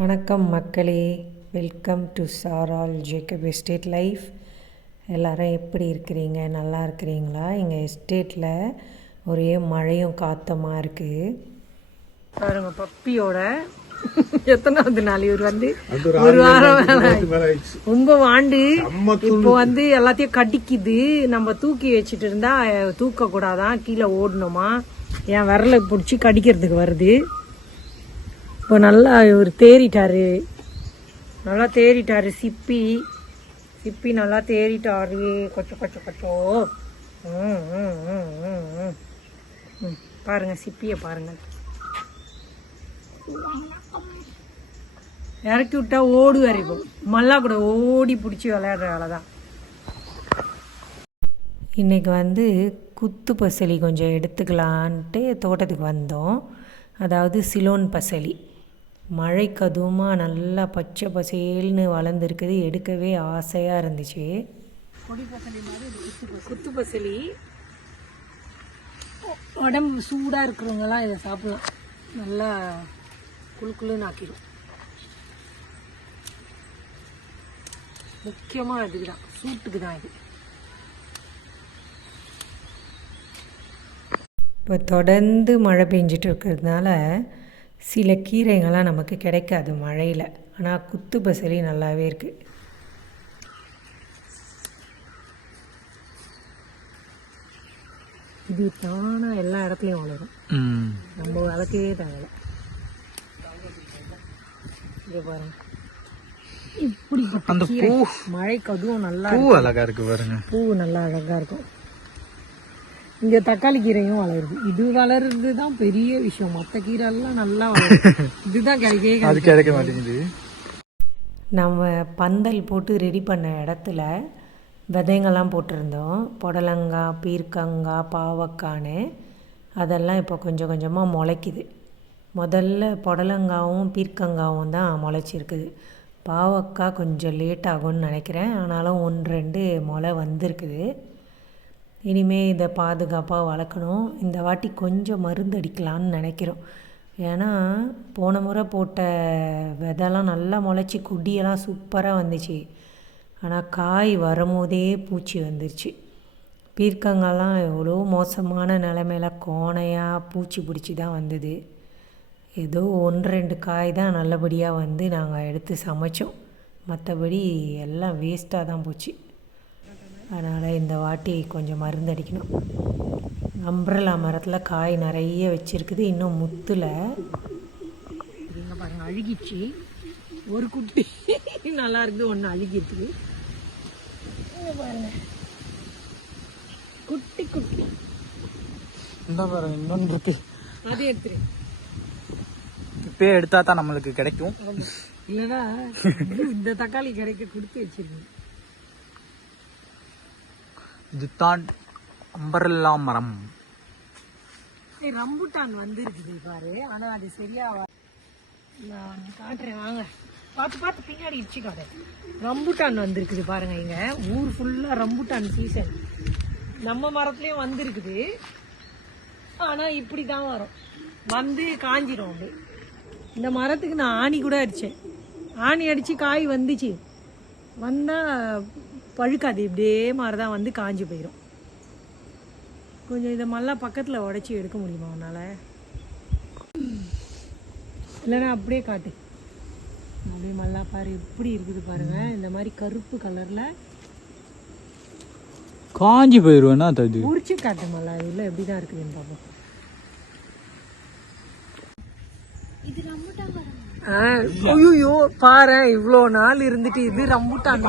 வணக்கம் மக்களே. Welcome to சாரால் ஜேக்கப் எஸ்டேட் லைஃப் எல்லாரும் எப்படி இருக்கிறீங்க? நல்லா இருக்கிறீங்களா? எங்கள் எஸ்டேட்டில் ஒரே மழையும் காத்தமாக இருக்குது பாருங்க பப்பியோட எத்தனாவது நாள்? இவர் வந்து ஒரு வாரம் ரொம்ப வாண்டு. இப்போ வந்து எல்லாத்தையும் கடிக்குது. நம்ம தூக்கி வச்சுட்டு இருந்தா தூக்க கூடாதான் கீழே ஓடணுமா? என் விரலை பிடிச்சி கடிக்கிறதுக்கு வருது. இப்போ நல்லா இவர் தேறிட்டார். நல்லா தேறிட்டார் சிப்பி. சிப்பி நல்லா தேறிட்டார். கொச்சோ கொச்சோ கொச்சோ. ம், சிப்பியை பாருங்கள் இறக்கி விட்டா ஓடுவார் இப்போ. மல்லா கூட ஓடி பிடிச்சி விளையாடுற வேலை தான். இன்றைக்கி வந்து குத்து பசலி கொஞ்சம் எடுத்துக்கலான்ட்டு தோட்டத்துக்கு வந்தோம். அதாவது சிலோன் பசலி. மழைக்கு அதுவுமா நல்லா பச்சை பசேல்னு வளர்ந்துருக்குது. எடுக்கவே ஆசையாக இருந்துச்சு. கொடி பசலி மாதிரி குத்து பசலி. உடம்பு சூடாக இருக்கிறவங்கலாம் இதை சாப்பிடலாம். நல்லா குளு குளுன்னு ஆக்கிடும். முக்கியமாக இதுக்கு தான் சூட்டுக்கு தான் இது. இப்போ தொடர்ந்து மழை பெஞ்சிட்டு இருக்கிறதுனால சில கீரைங்கள்லாம் நமக்கு கிடைக்காது மழையில். ஆனால் குத்து பசலி நல்லாவே இருக்குது இது தானாக எல்லா இடத்துலையும் வளரும். நம்ம வளர்க்கவே தேவையில்ல. இங்க பாருங்க. இப்படி அந்த பூ. மழைக்கு அதுவும் நல்லா பூ அழகா இருக்கு பாருங்க. பூ நல்லா அழகா இருக்கும். இங்க தக்காளி கீரையும் வளருது. இது வளருது தான் பெரிய விஷயம். மற்ற கீரை எல்லாம் நல்லா வளருது இதுதான் கிடைக்கவே அது கிடைக்க மாட்டேங்குது. நம்ம பந்தல் போட்டு ரெடி பண்ண இடத்துல விதைங்கள்லாம் போட்டிருந்தோம். புடலங்காய் பீர்க்கங்காய் பாவக்கான்னு. அதெல்லாம் இப்போ கொஞ்சம் கொஞ்சமாக முளைக்குது. முதல்ல புடலங்காவும் பீர்க்கங்காவும் தான் முளைச்சிருக்குது. பாவக்காய் கொஞ்சம் லேட் ஆகும்னு நினைக்கிறேன். ஆனாலும் ஒன்று ரெண்டு முளை வந்திருக்குது. இனிமே இதை பாதுகாப்பாக வளர்க்கணும். இந்த வாட்டி கொஞ்சம் மருந்து அடிக்கலான்னு நினைக்கிறோம். ஏன்னா போன முறை போட்ட விதெல்லாம் நல்லா முளைச்சி குடியெல்லாம் சூப்பராக வந்துச்சு. ஆனால் காய் வரும்போதே பூச்சி வந்துருச்சு. பீர்க்கங்காலாம் எவ்வளோ மோசமான நிலமையில கோணையாக பூச்சி பிடிச்சி தான் வந்தது. ஏதோ ஒன்று ரெண்டு காய் தான் நல்லபடியாக வந்து நாங்கள் எடுத்து சமைச்சோம். மற்றபடி எல்லாம் வேஸ்ட்டாக தான் போச்சு. அதனால் இந்த வாட்டி கொஞ்சம் மருந்து அடிக்கணும். அம்ப்ரலா மரத்தில் காய் நிறைய வச்சுருக்குது. இன்னும் முத்தில். இங்கே பாருங்க அழுகிச்சு ஒரு குட்டி நல்லா இருக்குது ஒன்று அழுகிருக்கு இங்க பாருங்க. குட்டி குட்டி. இந்த பாருங்க இன்னொன்று இருக்கு. அதே எடுத்துரு. இப்பே எடுத்தா தான் நம்மளுக்கு கிடைக்கும். இல்லைன்னா இந்த தக்காளி கிடைக்க கொடுத்து வச்சிருக்கேன். இதுதான் அம்பரல்லா மரம் ரம்புட்டான் வந்திருக்குது பாரு. ஆனா அது சரியா நான் காட்டுறேன் வாங்க. பார்த்து பார்த்து பின்னாடி இடிச்சு காட்டு ரம்புட்டான் வந்திருக்குது பாருங்க இங்க. ஊர் ஃபுல்லா ரம்புட்டான் சீசன் நம்ம மரத்துலயும் வந்திருக்குது. ஆனா இப்படி தான் வரும். வந்து காஞ்சிரும் அப்படி. இந்த மரத்துக்கு நான் ஆணி கூட அடிச்சேன். ஆணி அடிச்சு காய் வந்துச்சு. வந்தா பழுக்காது இப்படியே மாதிரி தான் வந்து காஞ்சி போயிடும் கொஞ்சம் இதை மல்லா பக்கத்தில் உடச்சி எடுக்க முடியுமா உன்னால்? இல்லைன்னா அப்படியே காட்டு. அப்படியே மல்லா பாரு எப்படி இருக்குது பாருங்க. இந்த மாதிரி கருப்பு கலரில் காஞ்சி போயிருவேன்னா அது? உரிச்சு காட்டு மல்லா. இதில் எப்படி தான் இருக்குதுன்னு பார்ப்போம் ஐயோ பாரு இவ்வளோ நாள் இருந்துட்டு இது ரம்புட்டான்.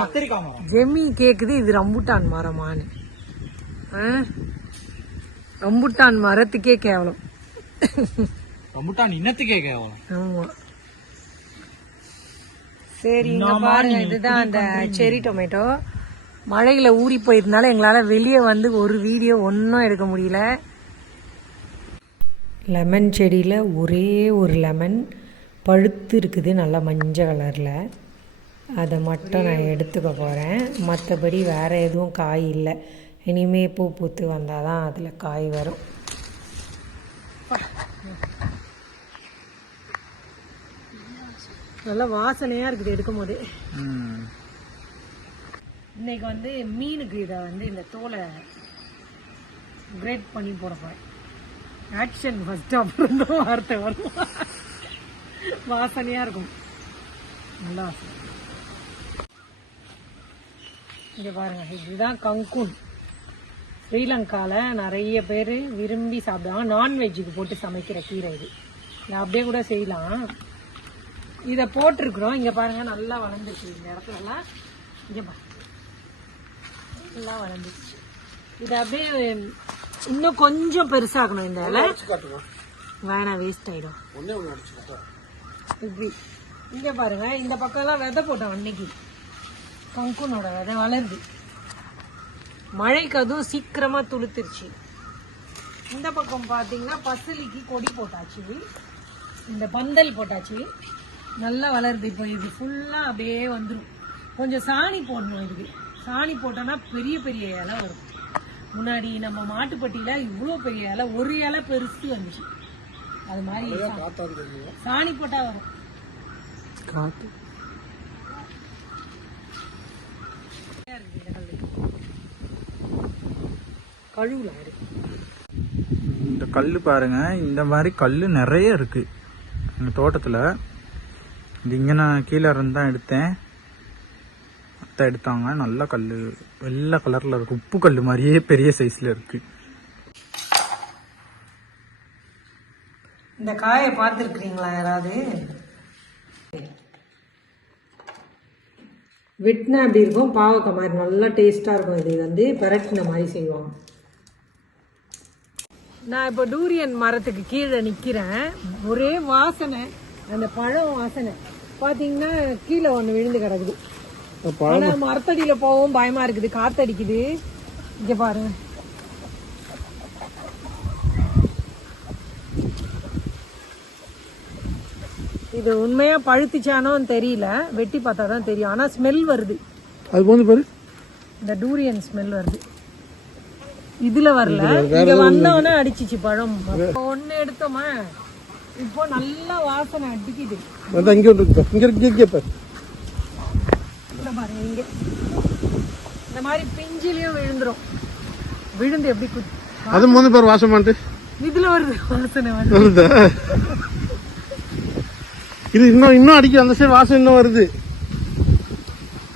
ஜெமி கேக்குது இது ரம்புட்டான் மரமான்னு? ரம்புட்டான் மரத்துக்கே கேவலம். ரம்புட்டான் இன்னத்துக்கே கேவலம். ஆமா. சரி இங்க பாருங்க இதுதான் அந்த செரி டொமேட்டோ மழையில ஊறி போயிருந்தனால எங்களால வெளியே வந்து ஒரு வீடியோ ஒன்றும் எடுக்க முடியல. லெமன் செடியில் ஒரே ஒரு லெமன் பழுத்து இருக்குது நல்லா மஞ்சள் கலரில். அதை மட்டும் நான் எடுத்துக்க போகிறேன் மற்றபடி வேறு எதுவும் காய் இல்லை. இனிமே பூ பூத்து வந்தால் தான் அதில் காய் வரும். நல்லா வாசனையாக இருக்குது எடுக்கும் போதே ம். இன்னைக்கு வந்து மீனுக்கு இதை வந்து இந்த தோலை கிரேட் பண்ணி போட போறேன். ஆக்ஷன் ஃபர்ஸ்ட் அப்புறம் தான் வார்த்தை வரும். வாசனையா இருக்கும். நல்லா வாசனை. இங்க பாருங்க இதுதான் கங்குன். ஸ்ரீலங்கால நிறைய பேர் விரும்பி சாப்பிடுவாங்க. நான்வெஜ்ஜுக்கு போட்டு சமைக்கிற கீரை இது. இதை அப்படியே கூட செய்யலாம். இதை போட்டிருக்கிறோம். இங்க பாருங்க நல்லா வளர்ந்துருக்கு இந்த இடத்துல இங்க பாருங்க. நல்லா வளர்ந்துருச்சு இது அப்படியே இன்னும் கொஞ்சம் பெருசாகணும் இந்த இலை. வேணாம் வேஸ்ட் ஆயிடும். இப்படி இங்கே பாருங்க இந்த பக்கம்லாம் விதை போட்டோம் அன்னைக்கு. கங்குனோட விதை வளருது. மழைக்கு அதுவும் சீக்கிரமா துளுத்துருச்சு. இந்த பக்கம் பார்த்தீங்கன்னா பசலிக்கு கொடி போட்டாச்சு. இந்த பந்தல் போட்டாச்சு. நல்லா வளருது இப்போ இது. ஃபுல்லா அப்படியே வந்துடும் கொஞ்சம் சாணி போடணும் இதுக்கு. சாணி போட்டோம்னா பெரிய பெரிய இலை வரும். முன்னாடி நம்ம மாட்டுப்பட்டியில் இவ்வளோ பெரிய இலை ஒரு இலை பெருசு வந்துச்சு. அது மாதிரி சாணி போட்டா வரும். காத்து. கழுவுல இந்த கல் பாருங்க இந்த மாதிரி கல் நிறைய இருக்கு. எங்கள் தோட்டத்தில். இது இங்கே நான் கீழே இருந்து தான் எடுத்தேன். அத்தை எடுத்தாங்க நல்ல கல் வெள்ளை கலரில் இருக்கு. உப்பு கல் மாதிரியே பெரிய சைஸில் இருக்கு. இந்த காயை பார்த்துருக்குறீங்களா யாராவது? வெட்டினா அப்படி இருக்கும்? பாவக்காய் மாதிரி நல்லா டேஸ்ட்டாக இருக்கும். இது வந்து பரட்டின மாதிரி செய்வாங்க. நான் இப்போ டூரியன் மரத்துக்கு கீழே நிற்கிறேன் ஒரே வாசனை அந்த பழம் வாசனை. பார்த்தீங்கன்னா கீழே ஒன்று விழுந்து கிடக்குது. ஆனால் மரத்தடியில் போகவும் பயமாக இருக்குது. காத்தடிக்குது. இங்கே பாருங்க. இது உண்மையா பழுத்துச்சானோன்னு தெரியல. வெட்டி பார்த்தா தான் தெரியும். ஆனா ஸ்மெல் வருது. அது போந்து பாரு. இந்த டூரியன் ஸ்மெல் வருது. இதுல வரல. இங்க வந்தவொடனே அடிச்சிச்சு பழம். ஒண்ணு எடுத்தோமா? இப்போ நல்லா வாசனை அடிக்குது. வந்து இங்கே இருக்கு. இங்கே இங்கே இருக்கே பாரு இந்த பாருங்க இங்க. இந்த மாதிரி பிஞ்சிலையும் விழுந்துரும். விழுந்து எப்படி அது போந்து பாரு வாசம் பண்ணிட்டு இதுல வருது வாசனை வருதா? இது இன்னும் இன்னும் அடிக்கும். அந்த சைடு வாசம் இன்னும் வருது.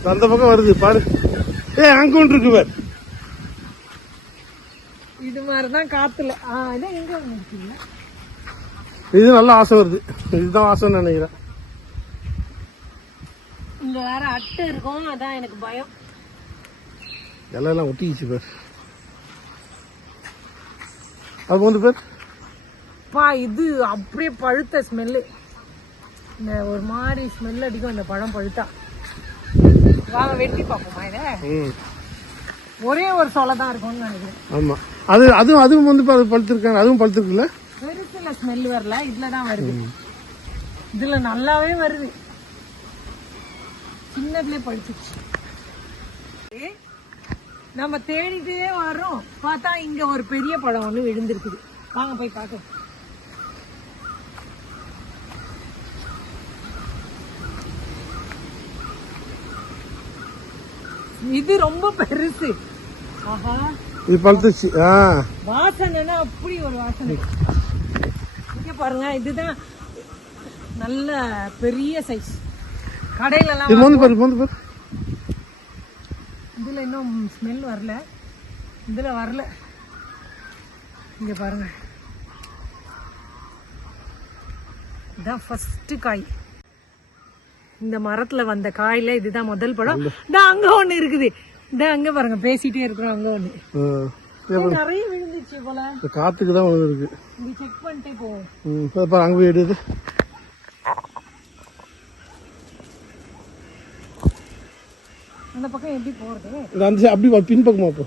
அந்த பக்கம் வருது. பாரு. ஏ அங்க ஒன்று இருக்கு பாரு. இது மாதிரிதான் காத்துல. எங்க இது நல்ல வாசம் வருது. இதுதான் வாசம்னு நினைக்கிறேன். இங்க வேற அட்டை இருக்கும். அதான் எனக்கு பயம். இலையெல்லாம் ஒட்டிக்கிச்சு பாரு. அது வந்து பாரு. பா இது அப்படியே பழுத்த ஸ்மெல்லு இந்த ஒரு மாதிரி ஸ்மெல் அடிக்கும். இந்த பழம் பழுத்தா. வாங்க வெட்டி பார்ப்போமா இதை? ஒரே ஒரு சொலை தான் இருக்கும்னு நினைக்கிறேன். ஆமா. அது அதுவும் அதுவும் வந்து பாரு பழுத்திருக்காங்க. அதுவும் பழுத்திருக்குல்ல? பெருசுல ஸ்மெல் வரல. இதுல தான் வருது. இதுல நல்லாவே வருது. சின்னதுலயே பழுத்துச்சு. நம்ம தேடிட்டே வர்றோம். பார்த்தா இங்க ஒரு பெரிய பழம் ஒண்ணு விழுந்திருக்குது. வாங்க போய் பார்க்கலாம். இது ரொம்ப பெருசு. ஆஹா. இது பழுத்துச்சு ஆ. வாசனைனா அப்படி ஒரு வாசனை. இங்க பாருங்க இதுதான் நல்ல பெரிய சைஸ் கடையில எல்லாம் இது வந்து பாரு வந்து பாரு. இதுல இன்னும் ஸ்மெல் வரல. இதுல வரல. இங்க பாருங்க. இதான் ஃபர்ஸ்ட் காய். இந்த மரத்துல வந்த காயில இதுதான் முதல் பழம் இந்த அங்க ஒண்ணு இருக்குது. இந்த அங்க பாருங்க பேசிட்டே இருக்கிறோம் அங்க ஒண்ணு. நிறைய விழுந்துச்சு போல. காத்துக்கு தான் இருக்கு. செக் பண்ணிட்டே போவோம். அங்க போய் எடுது அந்த பக்கம் எப்படி போறது? அப்படி பின்பக்கமா போ.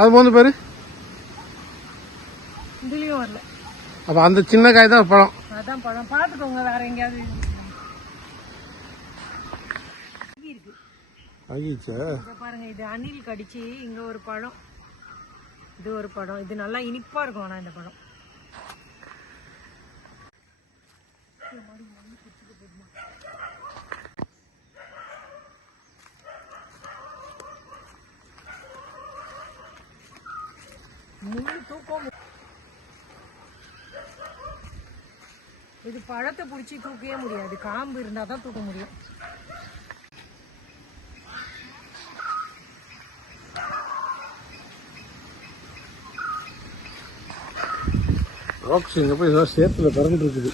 அது போந்து பேரு. இதுலயும் வரல. அப்ப அந்த சின்ன காய் தான் பழம். அதான் பழம். பாத்துக்கோங்க வேற எங்கயாவது பாருங்க இது அணில் கடிச்சு இங்க ஒரு பழம். இது ஒரு பழம். இது நல்லா இனிப்பா இருக்கும் ஆனா இந்த பழம். முள்ளு தூக்கம் இது பழத்தை பிடிச்சி தூக்கவே முடியாது. காம்பு இருந்தால் தான் தூக்க முடியும். ராக்ஸ் இங்கே போய் ஏதாவது சேத்துல பிறந்து இருக்குது.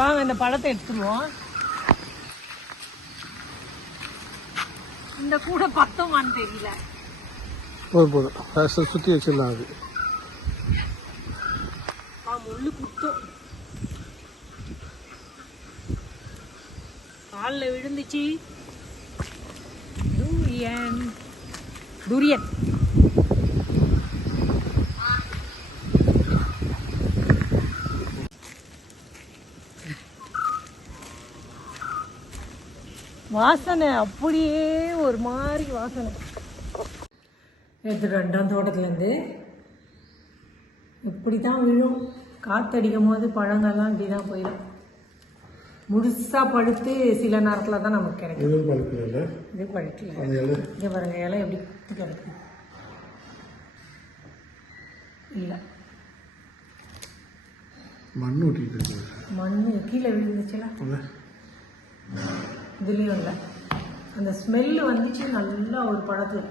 வாங்க இந்த பழத்தை எடுத்துருவோம். இந்த கூட பத்தமான்னு தெரியல. போதும் போதும். சுற்றி வச்சிடலாம் அது. ஆ முள்ளு குத்தும். காலில் விழுந்துச்சு. டூரியன் டூரியன் வாசனை அப்படியே ஒரு மாதிரி வாசனை. எடுத்துட்டு வந்துட்டோம் தோட்டத்துலேருந்து இப்படி தான் விழும். காற்றடிக்கும் போது பழங்கள்லாம் இப்படி தான் போயிடும். முழுசாக பழுத்து சில நேரத்தில் தான் நமக்கு கிடைக்கும். எதுவும் பழுக்கல இது பழுக்கல. இங்கே பாருங்க இலை எப்படி கிடைக்கும்? இல்லை. மண் இருக்குது மண் கீழே விழுந்துச்சுல. இதுலேயும் இல்லை. அந்த ஸ்மெல்லு வந்துச்சு நல்லா ஒரு பழத்தில்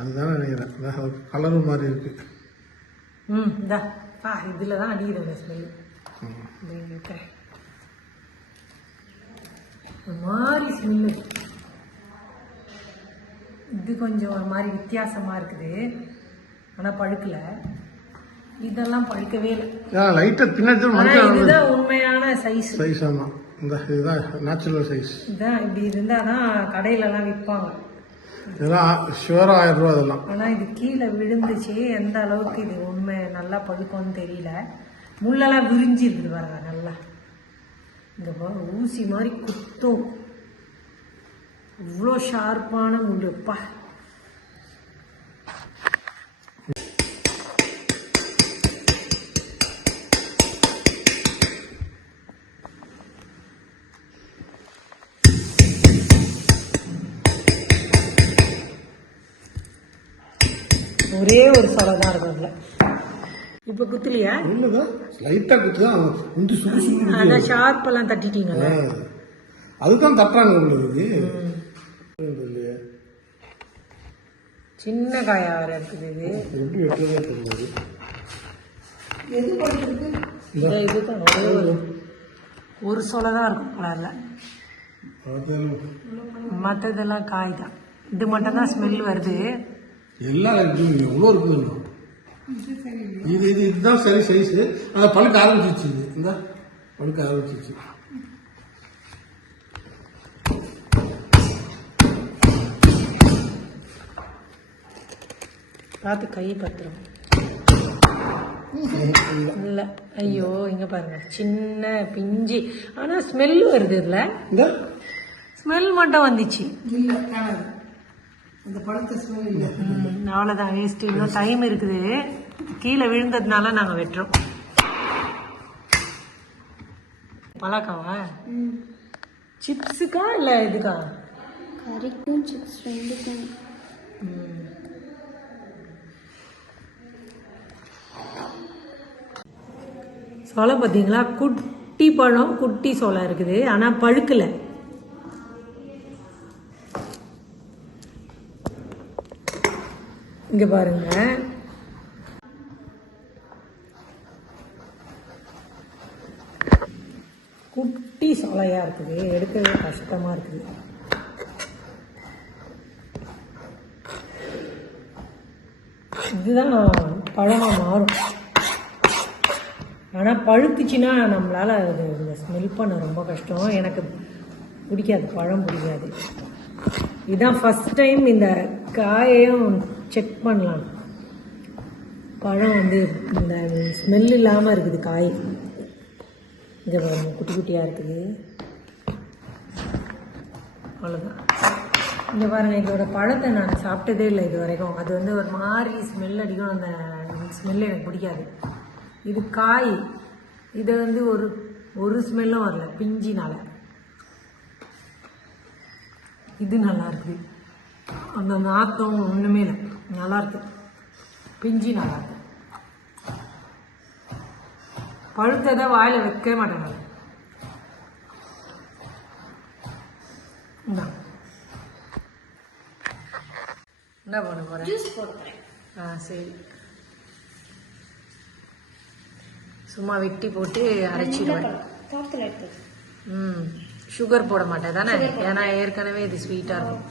அதுதான் நினைக்கிறேன். கலரு மாதிரி இருக்கு. ம் இந்தா. ஆ இதில் தான் அடிக்குது. ஒரு மாதிரி ஸ்மெல்லு இது கொஞ்சம் ஒரு மாதிரி வித்தியாசமாக இருக்குது. ஆனால் பழுக்கல. இதெல்லாம் பழுக்கவே இல்லை. லைட்டாக பின்னாடி இதுதான் உண்மையான சைஸ் சைஸ் ஆமாம் இந்த இதுதான் நேச்சுரல் சைஸ் இதான் இப்படி இருந்தால் தான் கடையிலலாம் விற்பாங்க இதெல்லாம் ஷுவராக ஆயிரம் ரூபா அதெல்லாம். ஆனால் இது கீழே விழுந்துச்சு எந்த அளவுக்கு இது நல்லா பழுக்கும்னு தெரியல. முள்ளெல்லாம் விரிஞ்சு இருக்குது பாருங்க நல்லா. இந்த ஊசி மாதிரி குத்தும். இவ்வளோ ஷார்ப்பான முள்ளுப்பா ஒரே ஒரு சொலை தான் இருக்கும் அதில் இப்போ குத்துலையா? இல்லைதான் லைட்டாக குத்து தான் இந்த சுக்கு சுக்கு அதான் ஷார்ப்பெல்லாம் தட்டிட்டீங்கல்ல. அதுதான் தட்டுறாங்க உங்களுக்கு இல்லையா. சின்ன காயா வேற இருக்குது இது. எப்படி வெட்டுறதே தெரியாது. இதோ இதுதான் ஒரே ஒரு ஒரு சொலை தான் இருக்கும் கலரில். மற்றதெல்லாம் காய் தான். இது மட்டும் தான் ஸ்மெல் வருது எல்லாம் எவ்வளோ இருக்குது இன்னும். இது இது இதுதான் சரி சைஸ் அதை பழுக்க ஆரம்பிச்சிச்சு இது. இந்த பழுக்க ஆரம்பிச்சிச்சு பார்த்து கை பத்திரம். இல்லை. ஐயோ இங்கே பாருங்க. சின்ன பிஞ்சு. ஆனால் ஸ்மெல் வருது இதில். இந்த. ஸ்மெல் மட்டும் வந்துச்சு. அந்த பழுத்த ஸ்மெல் ம், அவ்வளோதான் வேஸ்ட் இன்னும் டைம் இருக்குது. கீழே விழுந்ததுனால நாங்கள் வெட்டுறோம். பலாக்காவா சிப்ஸுக்கா இல்லை இதுக்கா? கறிக்கும் சிப்ஸ் ரெண்டுக்கும். சோளை பார்த்தீங்களா குட்டி பழம் குட்டி சோளம் இருக்குது. ஆனால் பழுக்கலை. இங்கே பாருங்க. குட்டி சோலையாக இருக்குது. எடுக்கவே கஷ்டமாக இருக்குது. இதுதான் பழமாக மாறும். ஆனால் பழுத்துச்சுன்னா நம்மளால் அது இந்த ஸ்மெல் பண்ண ரொம்ப கஷ்டம். எனக்கு பிடிக்காது. பழம் பிடிக்காது. இதுதான் ஃபஸ்ட் டைம் இந்த காயையும் செக் பண்ணலாம். பழம் வந்து இந்த ஸ்மெல் இல்லாமல் இருக்குது காய். இங்கே பாருங்க குட்டி குட்டியாக இருக்குது. அவ்வளோதான் இங்கே பாருங்கள் இதோட பழத்தை நான் சாப்பிட்டதே இல்லை இது வரைக்கும் அது வந்து ஒரு மாதிரி ஸ்மெல் அடிக்கும். அந்த ஸ்மெல் எனக்கு பிடிக்காது. இது காய். இதை வந்து ஒரு ஒரு ஸ்மெல்லும் வரல. பிஞ்சினால. இது நல்லா இருக்குது. அந்த நாத்தம் ஒன்றுமே இல்லை. நல்லா இருக்கு பிஞ்சி நல்லா இருக்கு பழுத்ததை வாயில் வைக்கவே மாட்டேன். என்ன பண்ண போகிறேன் ஆ சரி. சும்மா வெட்டி போட்டு அரைச்சிடுவேன். ம் சுகர் போட மாட்டேன் தானே? ஏன்னா ஏற்கனவே இது ஸ்வீட்டாக இருக்கும்.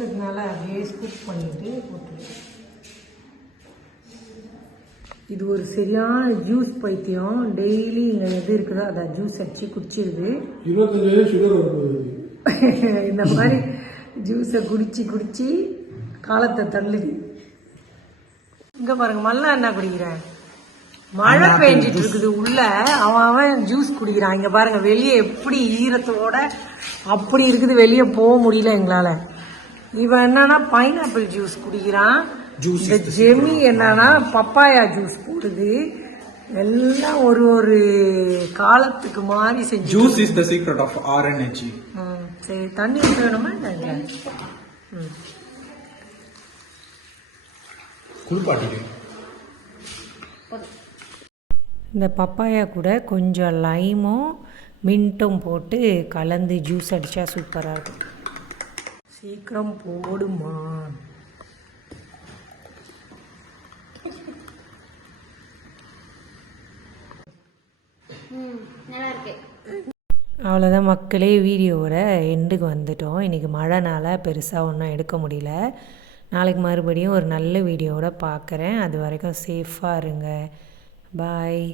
ரொம்ப பழுத்ததுனால அப்படியே ஸ்கிப் பண்ணிட்டு போட்டுருவேன் இது ஒரு சரியான ஜூஸ் பைத்தியம். டெய்லி இங்கே எது இருக்குதோ அதை ஜூஸ் அடிச்சு குடிச்சிருது. இந்த மாதிரி ஜூஸை குடிச்சு குடிச்சு காலத்தை தள்ளுது. இங்க பாருங்க மல்லா என்ன குடிக்கிறேன்? மழை பெஞ்சிட்டு இருக்குது உள்ள. அவன் அவன் ஜூஸ் குடிக்கிறான். இங்க பாருங்க வெளியே எப்படி ஈரத்தோட அப்படி இருக்குது வெளியே போக முடியல எங்களால. இவன் என்னன்னா பைனாப்பிள் ஜூஸ் குடிக்கிறான். இந்த ஜெமி என்னன்னா பப்பாயா ஜூஸ் போடுது. எல்லாம் ஒரு ஒரு காலத்துக்கு மாறி செஞ்சு juice is the secret of our energy சரி தண்ணி வேணுமா குளிப்பாட்டிடு. இந்த பப்பாயா கூட கொஞ்சம் லைமும் மின்ட்டும் போட்டு கலந்து ஜூஸ் அடித்தா சூப்பராக இருக்கும். சீக்கிரம் போடுமா? ம் நல்லா இருக்கு. அவ்வளோதான் மக்களே வீடியோவோட எண்டுக்கு வந்துட்டோம். இன்றைக்கி மழைனால பெருசாக ஒன்றும் எடுக்க முடியல. நாளைக்கு மறுபடியும் ஒரு நல்ல வீடியோவோட பார்க்குறேன் அது வரைக்கும் சேஃபாக இருங்க. பாய்